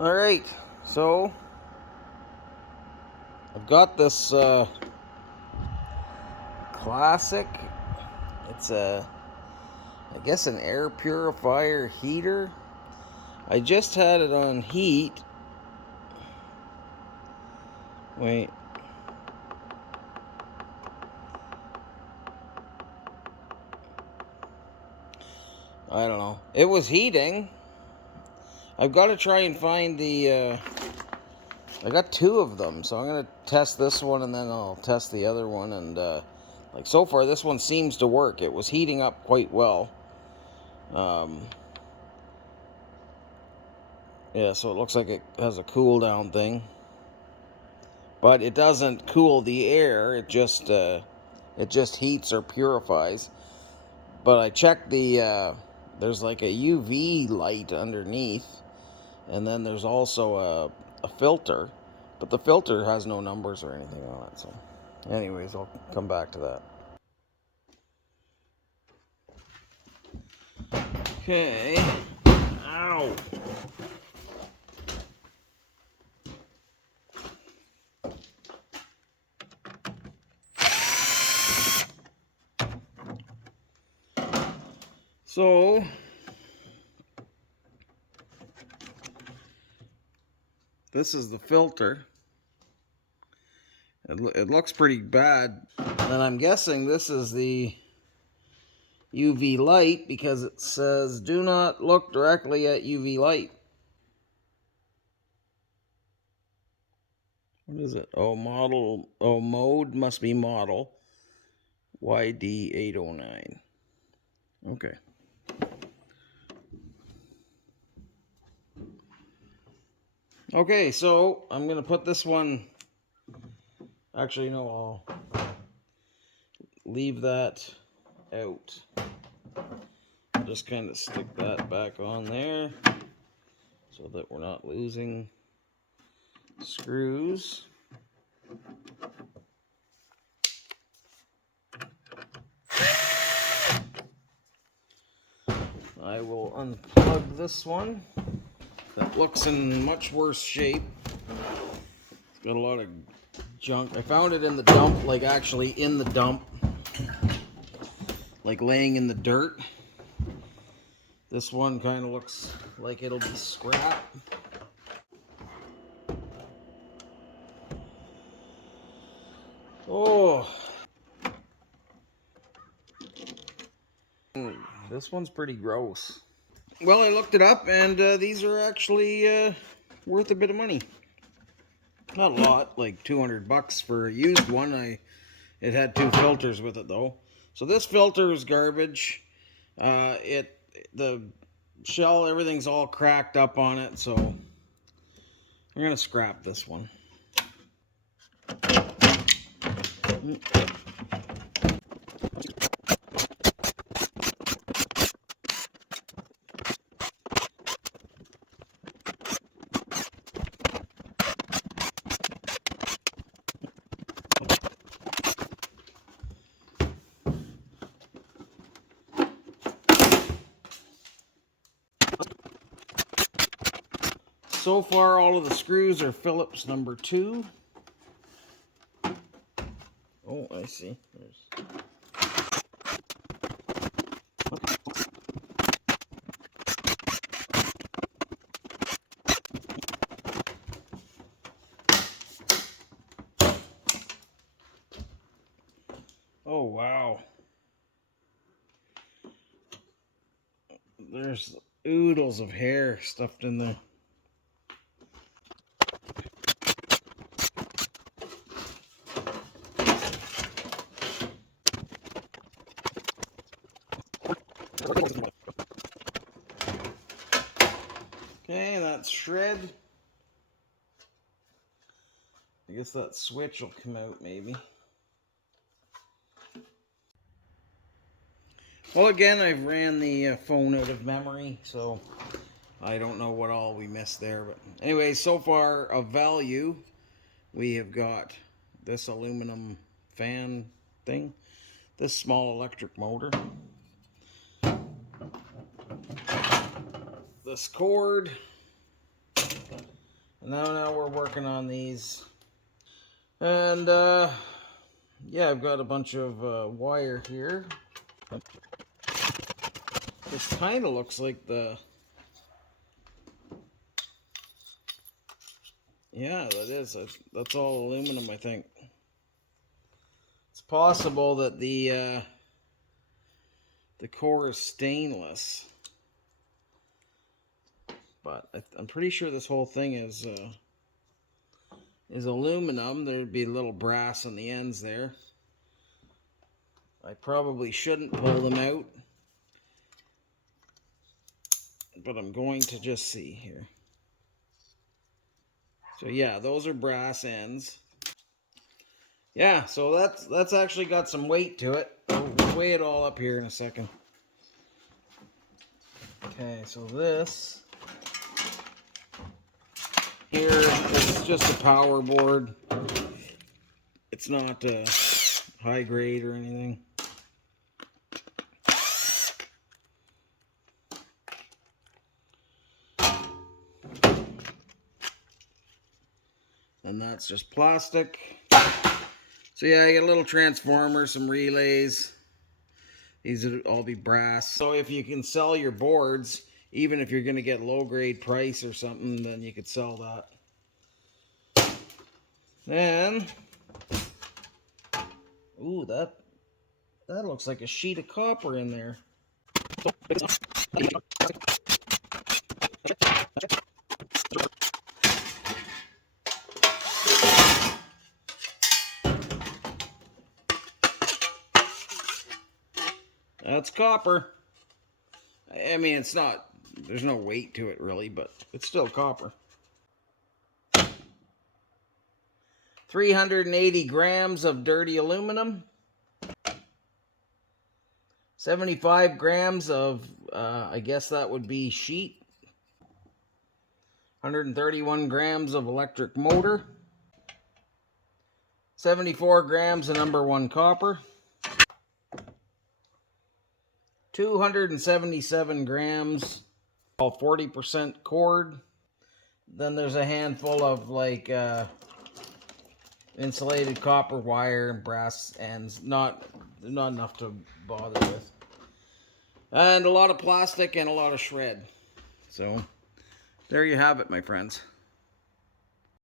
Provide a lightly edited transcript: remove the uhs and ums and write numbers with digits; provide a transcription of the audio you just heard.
Alright, so I've got this classic. It's I guess an air purifier heater. I just had it on heat. Wait. I don't know. It was heating. I've got to try and find the I got two of them, so I'm going to test this one and then I'll test the other one. And like so far, this one seems to work. It was heating up quite well. Yeah, so it looks like it has a cool down thing, but it doesn't cool the air. It just heats or purifies. But I checked the there's like a UV light underneath, and then there's also a filter, but the filter has no numbers or anything on it. So, anyways, I'll come back to that. Okay. Ow. So, this is the filter. It looks pretty bad. And I'm guessing this is the UV light because it says do not look directly at UV light. What is it? Oh, model. Oh, mode must be model. YD809. Okay. Okay, so I'm going to put this one... Actually, no, I'll leave that out. I'll just kind of stick that back on there so that we're not losing screws. I will unplug this one. That looks in much worse shape. It's got a lot of junk. I found it in the dump, like actually in the dump, like laying in the dirt. This one kind of looks like it'll be scrap. Oh, this one's pretty gross. Well, I looked it up, and these are actually worth a bit of money. Not a lot, like $200 for a used one. It had two filters with it though. So this filter is garbage. The shell, everything's all cracked up on it, so I'm gonna scrap this one. So far, all of the screws are Phillips number 2. Oh, I see. Oh, wow. There's oodles of hair stuffed in there. Okay, that's shred. I guess that switch will come out maybe. Well, again, I've ran the phone out of memory, so I don't know what all we missed there. But anyway, so far of value, we have got this aluminum fan thing, this small electric motor, this cord, Now we're working on these. And, yeah, I've got a bunch of wire here. This kind of looks like the... Yeah, that is. That's all aluminum, I think. It's possible that the core is stainless. But I'm pretty sure this whole thing is aluminum. There'd be a little brass on the ends there. I probably shouldn't pull them out, but I'm going to just see here. So yeah, those are brass ends. Yeah, so that's actually got some weight to it. We'll weigh it all up here in a second. Okay, so this here is just a power board. It's not high grade or anything. And that's just plastic. So yeah, I get a little transformer, some relays. These would all be brass. So if you can sell your boards, even if you're going to get low grade price or something, then you could sell that. Then, ooh, that looks like a sheet of copper in there. That's copper. I mean, it's not, there's no weight to it really, but it's still copper. 380 grams of dirty aluminum. 75 grams of, I guess that would be sheet. 131 grams of electric motor. 74 grams of number 1 copper. 277 grams, all 40% cord. Then there's a handful of like insulated copper wire and brass ends. Not enough to bother with. And a lot of plastic and a lot of shred. So there you have it, my friends.